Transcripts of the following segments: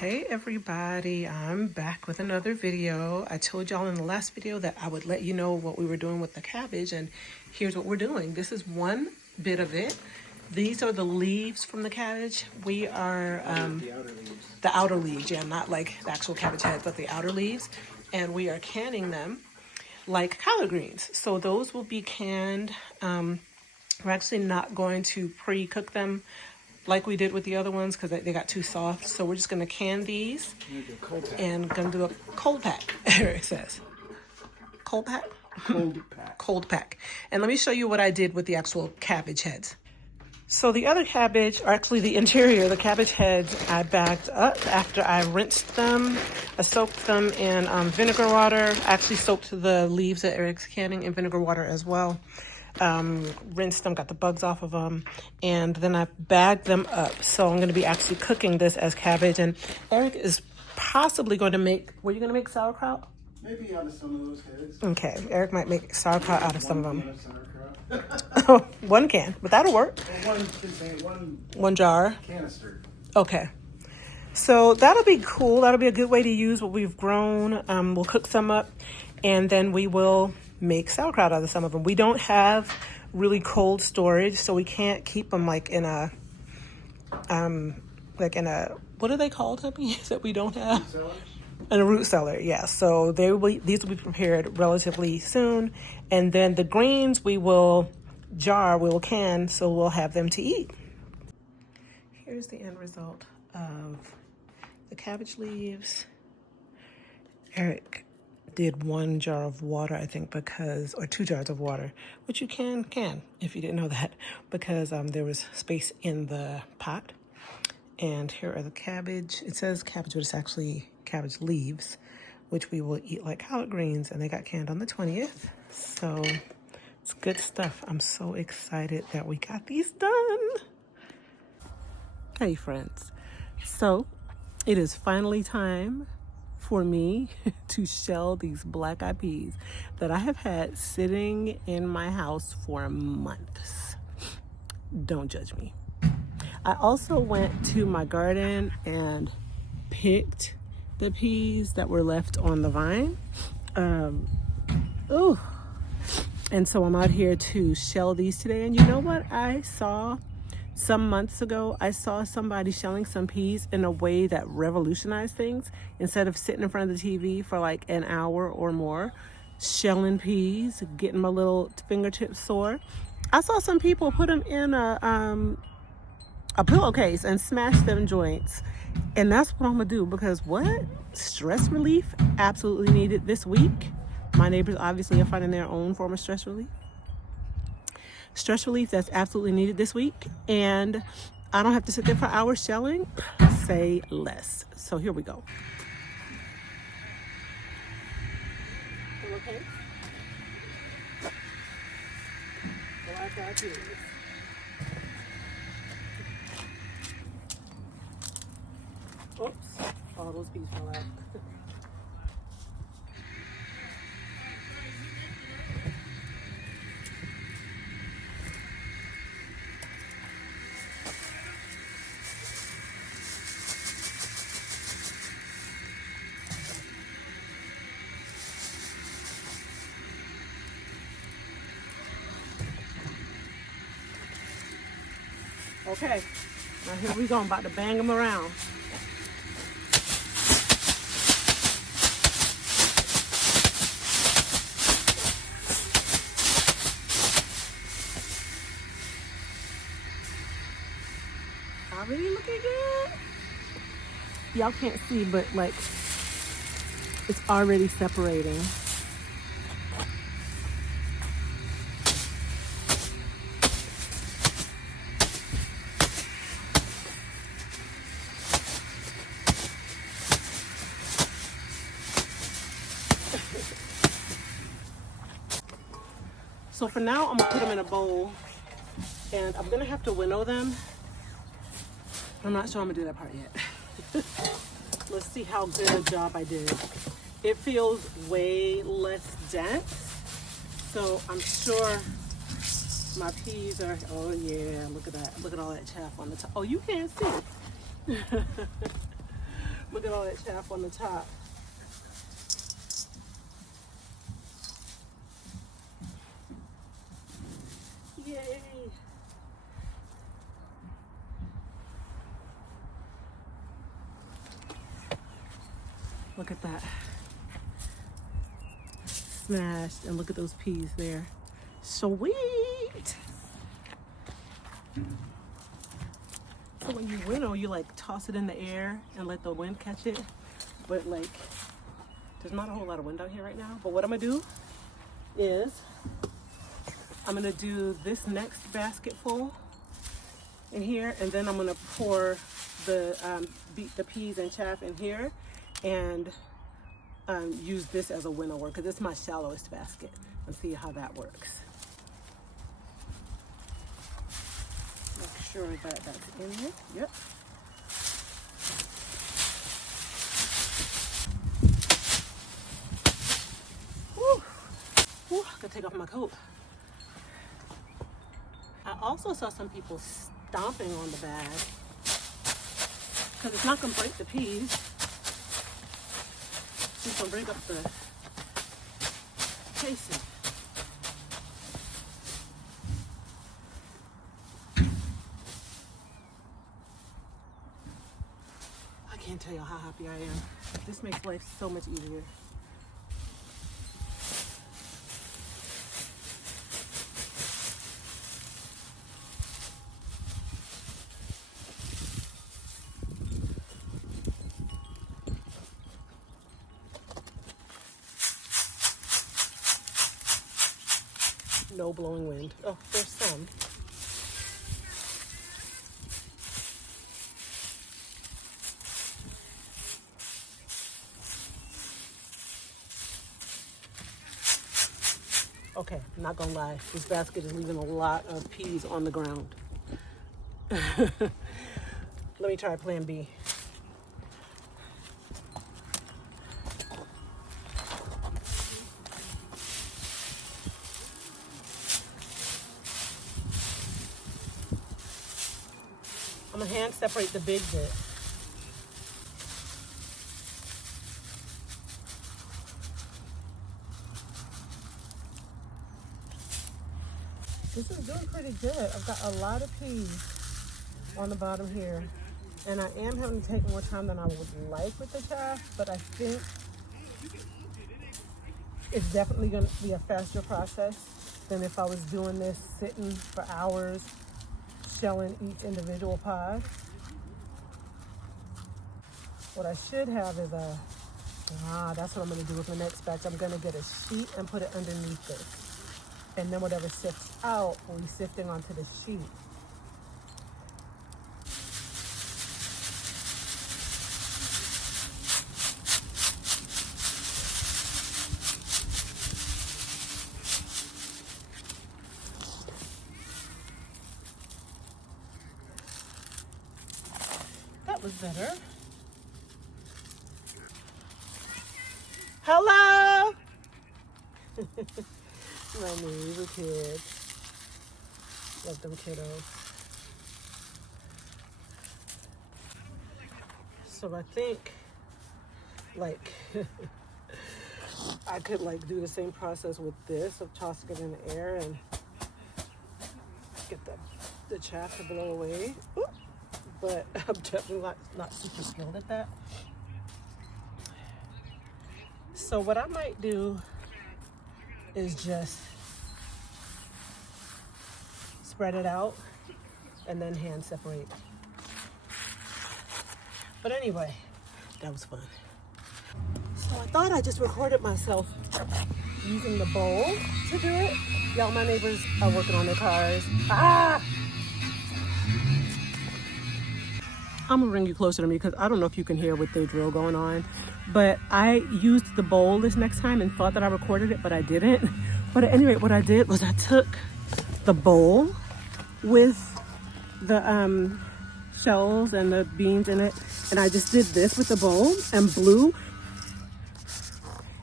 Hey everybody, I'm back with another video. I told y'all in the last video that I would let you know what we were doing with the cabbage, and here's what we're doing. This is one bit of it. These are the leaves from the cabbage. We are the outer leaves. The outer leaves, yeah, not like the actual cabbage head, but the outer leaves. And we are canning them like collard greens. So those will be canned. We're actually not going to pre-cook them like we did with the other ones because they got too soft. So we're just going to can these and going to do a cold pack. It says cold pack. Cold pack. And let me show you what I did with the actual cabbage heads. So the other cabbage, or actually the interior, the cabbage heads, I bagged up after I rinsed them. I soaked them in vinegar water. I actually soaked the leaves that Eric's canning in vinegar water as well. Rinsed them, got the bugs off of them, and then I bagged them up. So I'm going to be actually cooking this as cabbage, and Eric is possibly going to make, were you going to make sauerkraut? Maybe out of some of those heads. Okay, Eric might make sauerkraut out of some of them. One can, but that'll work. Well, one jar. Canister. Okay. So that'll be cool. That'll be a good way to use what we've grown. We'll cook some up, and then we will make sauerkraut out of some of them. We don't have really cold storage, so we can't keep them like in a, what are they called, Happy? That we don't have? In a root cellar, yeah. So these will be prepared relatively soon, and then the greens we will can, so we'll have them to eat. Here's the end result of the cabbage leaves. Eric did 1 jar of water, I think, or 2 jars of water, which you can if you didn't know that, because there was space in the pot. And here are the cabbage. It says cabbage, but it's actually cabbage leaves, which we will eat like collard greens, and they got canned on the 20th. So it's good stuff. I'm so excited that we got these done. Hey friends, so it is finally time for me to shell these black-eyed peas that I have had sitting in my house for months. Don't judge me. I also went to my garden and picked the peas that were left on the vine. And so I'm out here to shell these today. And you know what I saw? Some months ago, I saw somebody shelling some peas in a way that revolutionized things. Instead of sitting in front of the TV for like an hour or more, shelling peas, getting my little fingertips sore. I saw some people put them in a pillowcase and smash them joints. And that's what I'm gonna do, because what? Stress relief absolutely needed this week. My neighbors obviously are finding their own form of stress relief. Stress relief that's absolutely needed this week, and I don't have to sit there for hours shelling. Say less. So here we go. Okay. Oops, all those peas fell out. Okay, now here we go. I'm about to bang them around. Already looking good. Y'all can't see, but like it's already separating. So for now, I'm gonna put them in a bowl, and I'm gonna have to winnow them. I'm not sure I'm gonna do that part yet. Let's see how good a job I did. It feels way less dense, so I'm sure my peas are, oh yeah, look at that. Look at all that chaff on the top. Oh, you can't see. look at all that chaff on the top. Yay! Look at that. Smashed, and look at those peas there. Sweet! So when you winnow, you like toss it in the air and let the wind catch it. But like, there's not a whole lot of wind out here right now. But what I'm gonna do is, I'm gonna do this next basketful in here, and then I'm gonna pour the peas and chaff in here, and use this as a winnower because it's my shallowest basket, and see how that works. Make sure that that's in here. Yep. Whew. Whew, I gotta take off my coat. I also saw some people stomping on the bag because it's not gonna break the peas. It's gonna break up the casing. I can't tell you how happy I am. This makes life so much easier. No blowing wind. Oh, there's some. Okay, I'm not gonna lie. This basket is leaving a lot of peas on the ground. Let me try plan B. I'm gonna hand separate the big bit. This is doing pretty good. I've got a lot of peas on the bottom here, and I am having to take more time than I would like with the chaff, but I think it's definitely going to be a faster process than if I was doing this sitting for hours shelling each individual pod. What I should have is that's what I'm going to do with the next batch. I'm going to get a sheet and put it underneath this. And then whatever sifts out will be sifting onto the sheet. That was better. Hello! My neighbor kids. Love them kiddos. So I think, like, I could like do the same process with this of tossing it in the air and get the chaff to blow away. Ooh. But I'm definitely not super skilled at that. So what I might do is just spread it out and then hand separate. But anyway, that was fun. So I thought I just recorded myself using the bowl to do it. Y'all, my neighbors are working on their cars. I'm gonna bring you closer to me because I don't know if you can hear with the drill going on, but I used the bowl this next time and thought that I recorded it, but I didn't. But at any rate, what I did was I took the bowl with the shells and the beans in it, and I just did this with the bowl and blew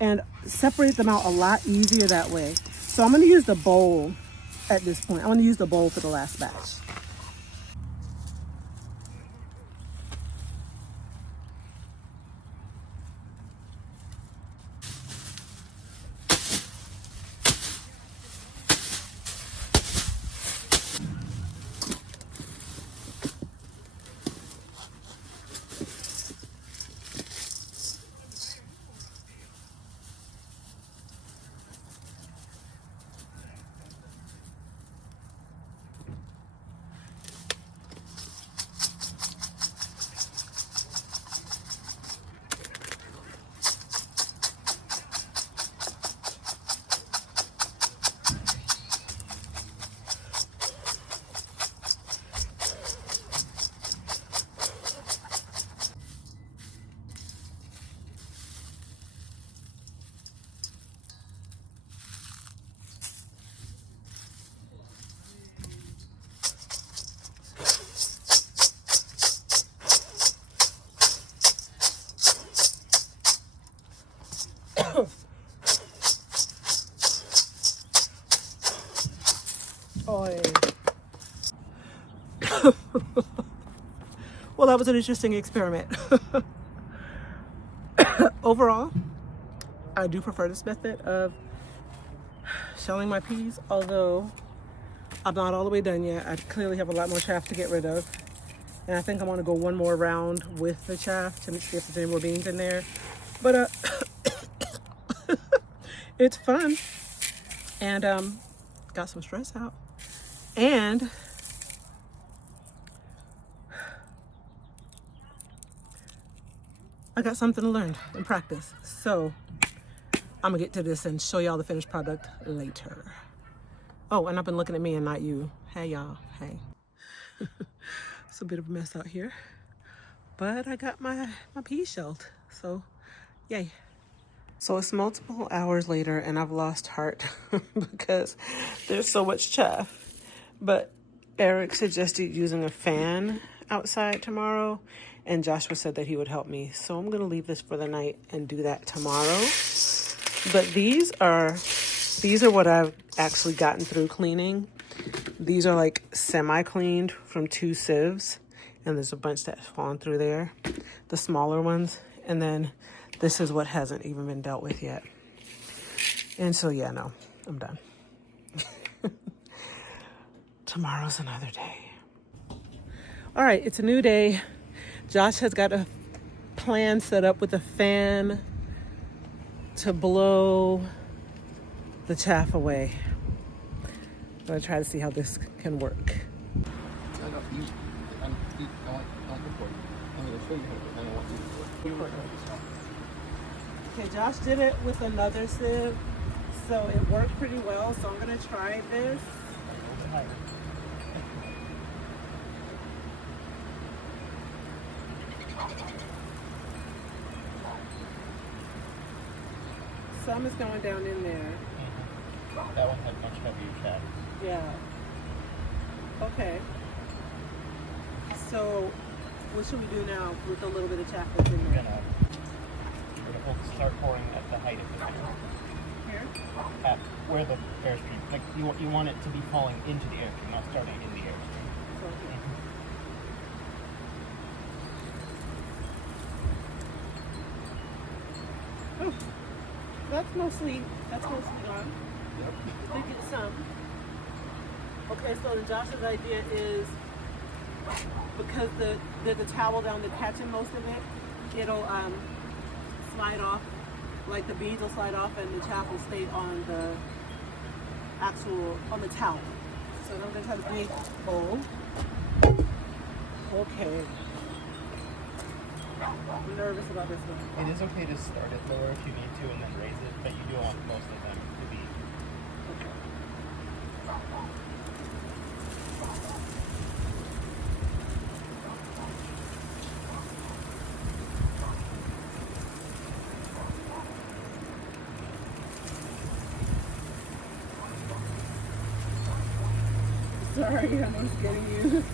and separated them out a lot easier that way. So I'm gonna use the bowl at this point. I'm gonna use the bowl for the last batch. that was an interesting experiment. Overall, I do prefer this method of shelling my peas, although I'm not all the way done yet. I clearly have a lot more chaff to get rid of. And I think I want to go one more round with the chaff to see if there's any more beans in there. But it's fun. And got some stress out. And I got something to learn and practice. So I'm gonna get to this and show y'all the finished product later. Oh, and I've been looking at me and not you. Hey y'all, hey. It's a bit of a mess out here, but I got my peas shelled, so yay. So it's multiple hours later and I've lost heart because there's so much chaff. But Eric suggested using a fan outside tomorrow, and Joshua said that he would help me. So I'm gonna leave this for the night and do that tomorrow. But these are what I've actually gotten through cleaning. These are like semi-cleaned from 2 sieves, and there's a bunch that's fallen through there, the smaller ones. And then this is what hasn't even been dealt with yet. And so yeah, no, I'm done. Tomorrow's another day. All right, it's a new day. Josh has got a plan set up with a fan to blow the chaff away. I'm gonna try to see how this can work. Don't record. I'm gonna show you how to record. Okay, Josh did it with another sieve, so it worked pretty well. So I'm gonna try this. Some is going down in there. That one has much heavier chaff. Yeah. Okay. So, what should we do now with a little bit of chaff that's in We're there? gonna start pouring at the height of the fan. Here? At where the airstream, like you want it to be falling into the airstream, not starting in the airstream. So here. Oh, that's mostly gone. Yep. I think it's some. Okay, so the Josh's idea is because the towel down that's catching most of it, it'll slide off, like the beads will slide off and the chaff will stay on the towel. So I'm gonna try the big bowl. Okay. I'm nervous about this one. It is okay to start it lower if you need to and then raise it, but you do want most of them to be. Okay. Sorry, I'm almost getting you.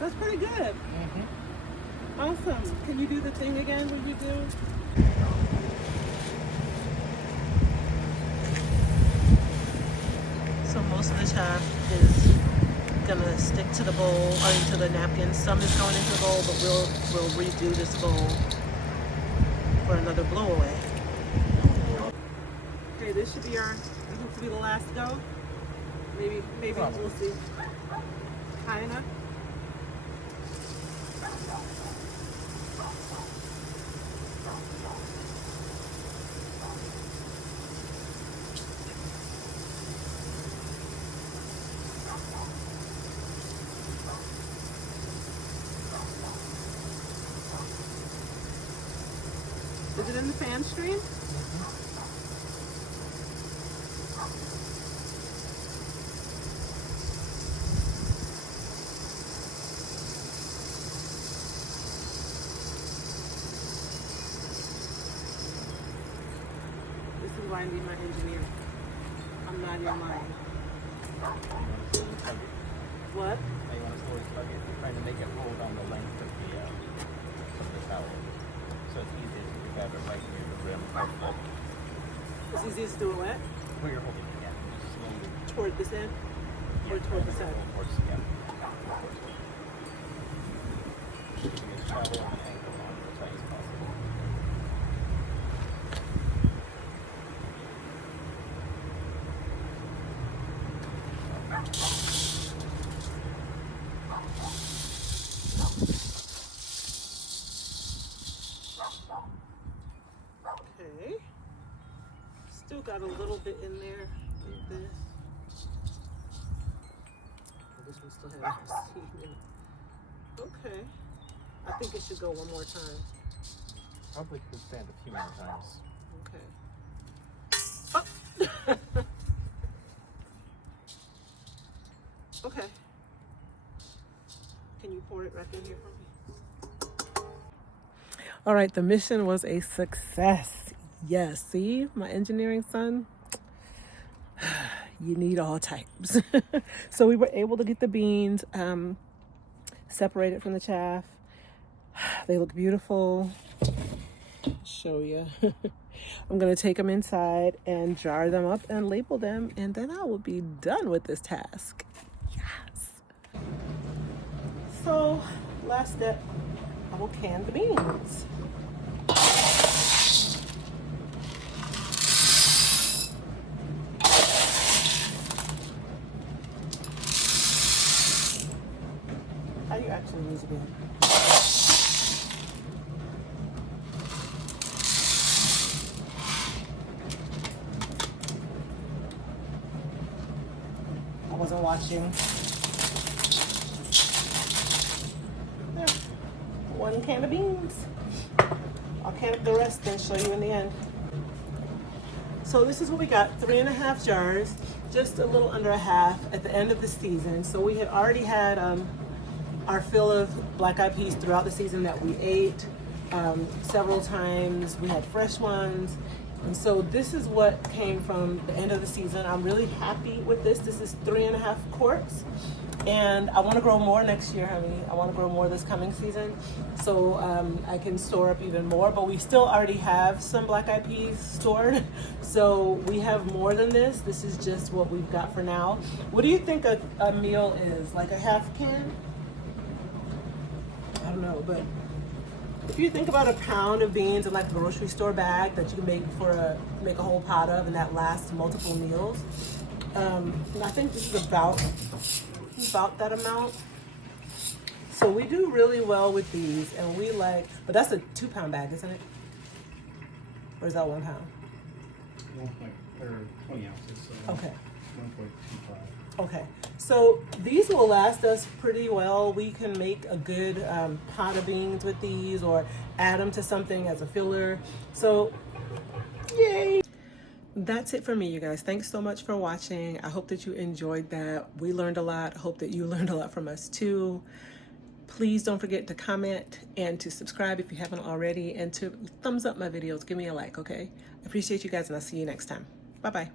That's pretty good. Mm-hmm. Awesome. Can you do the thing again when you do? So most of the chaff is gonna stick to the bowl or into the napkin. Some is going into the bowl, but we'll redo this bowl for another blow away. Okay, this should be hopefully the last go. Maybe we'll see. High enough? Is it in the fan stream? This is why I need my engineer. I'm not your mind. What? Now you want to slowly tug it. You're trying to make it hold on the length of the towel. So it's easier to grab it right near the rim of the. It's easiest to do it wet? Where you're holding it, yeah. Just toward this end or toward the side? Towards, yeah. You can travel and angle on as tight as possible. Okay. Still got a little bit in there like this. Oh, this one still has seed in it. Okay. I think it should go one more time. Probably could stand a few more times. Okay. Oh. Okay. Can you pour it right in here for me? All right, the mission was a success. Yes, see, my engineering son, you need all types. So we were able to get the beans separated from the chaff. They look beautiful. Show you. I'm gonna take them inside and jar them up and label them, and then I will be done with this task. Yes. So, last step, I will can the beans. How you actually use a bean? I wasn't watching. There. One can of beans. I'll can up the rest and show you in the end. So this is what we got, 3.5 jars, just a little under a half at the end of the season. So we had already had our fill of black-eyed peas throughout the season that we ate several times. We had fresh ones. And so this is what came from the end of the season. I'm really happy with this. This is 3.5 quarts. And I want to grow more next year, honey. I want to grow more this coming season. So I can store up even more. But we still already have some black-eyed peas stored. So we have more than this. This is just what we've got for now. What do you think a meal is? Like a half can? I don't know, but if you think about a pound of beans in like a grocery store bag that you can make a whole pot of, and that lasts multiple meals, and I think this is about that amount. So we do really well with these, and we like, but that's a 2-pound bag, isn't it? Or is that 1 pound? 20 ounces. So Okay. 1.25. Okay, so these will last us pretty well. We can make a good pot of beans with these, or add them to something as a filler. So, yay! That's it for me, you guys. Thanks so much for watching. I hope that you enjoyed that. We learned a lot. I hope that you learned a lot from us too. Please don't forget to comment and to subscribe if you haven't already, and to thumbs up my videos. Give me a like, okay? I appreciate you guys, and I'll see you next time. Bye-bye.